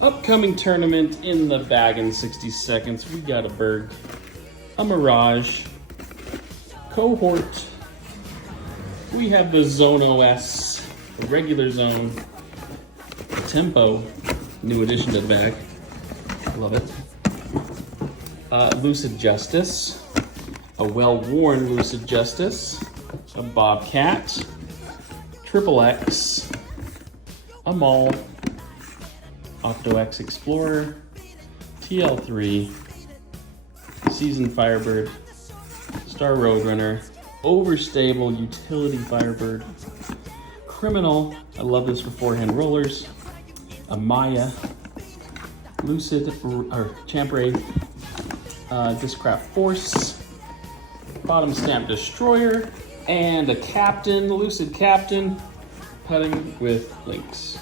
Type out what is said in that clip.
Upcoming tournament in the bag in 60 seconds. We got a Berg, a Mirage, Cohort. We have the Zone OS, the regular Zone, Tempo, new addition to the bag. Love it. Lucid Justice, a well-worn Lucid Justice, a Bobcat, Triple X, a Maul, Octo-X Explorer, TL3, Seasoned Firebird, Star Roadrunner, Overstable Utility Firebird, Criminal, I love this for forehand rollers, a Maya, Lucid, or Champ Wraith, Discraft Force, Bottom Stamp Destroyer, and a Captain, Lucid Captain, putting with links.